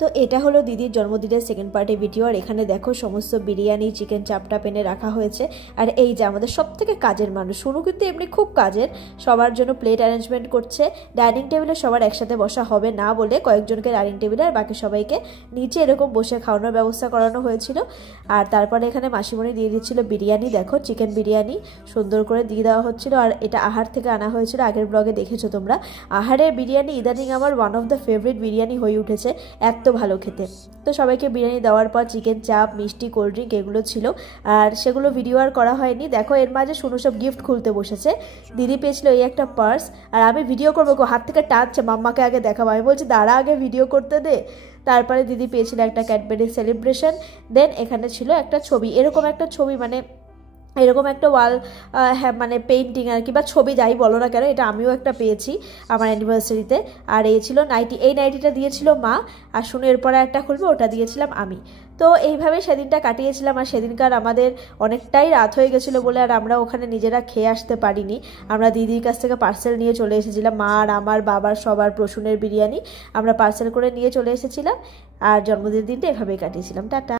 তো এটা হলো দিদির জন্মদিনের সেকেন্ড পার্টি ভিডিও। আর এখানে দেখো সমস্ত বিরিয়ানি, চিকেন চাপটা পেনে রাখা হয়েছে। আর এই যে আমাদের সব থেকে কাজের মানুষ সোনু, কিন্তু এমনি খুব কাজের, সবার জন্য প্লেট অ্যারেঞ্জমেন্ট করছে। ডাইনিং টেবিলে সবার একসাথে বসা হবে না বলে কয়েকজনকে ডাইনিং টেবিলে আর বাকি সবাইকে নিচে এরকম বসে খাওয়ানোর ব্যবস্থা করানো হয়েছিল। আর তারপরে এখানে মাসিমণি দিয়ে দিচ্ছিল বিরিয়ানি, দেখো চিকেন বিরিয়ানি সুন্দর করে দিয়ে দেওয়া হচ্ছিল। আর এটা আহার থেকে আনা হয়েছিল, আগের ব্লগে দেখেছো তোমরা। আহারের বিরিয়ানি ইদানিং আমার one of the favourite biryani হয়ে উঠেছে, এত ভালো খেতে। তো সবাইকে বিরিয়ানি দেওয়ার পর চিকেন চাপ, মিষ্টি, কোল্ড ড্রিঙ্ক এগুলো ছিল। আর সেগুলো ভিডিও আর করা হয়নি। দেখো এর মাঝে সোনু সব গিফট খুলতে বসেছে। দিদি পেয়েছিল এই একটা পার্স, আর আমি ভিডিও করবো, হাত থেকে টাচছে, মাম্মাকে আগে দেখাবো। আমি বলছি দাঁড়া আগে ভিডিও করতে দে। তারপরে দিদি পেয়েছিল একটা ক্যাডবেরি সেলিব্রেশন। দেন এখানে ছিল একটা ছবি, এরকম একটা ছবি, মানে এরকম একটা ওয়াল, হ্যাঁ মানে পেইন্টিং আর কি, বা ছবি যাই বলো না কেন, এটা আমিও একটা পেয়েছি আমার অ্যানিভার্সারিতে। আর এই ছিল নাইটি, এই নাইটিটা দিয়েছিল মা, আর শুনে এরপরে একটা খুলবে, ওটা দিয়েছিলাম আমি। তো এইভাবে সেদিনটা কাটিয়েছিলাম। আর সেদিনকার আমাদের অনেকটাই রাত হয়ে গেছিলো বলে আর আমরা ওখানে নিজেরা খেয়ে আসতে পারিনি। আমরা দিদির কাছ থেকে পার্সেল নিয়ে চলে এসেছিলাম, মা আর আমার, বাবার, সবার, প্রসূনের বিরিয়ানি আমরা পার্সেল করে নিয়ে চলে এসেছিলাম। আর জন্মদিনের দিনটা এভাবেই কাটিয়েছিলাম। টাটা।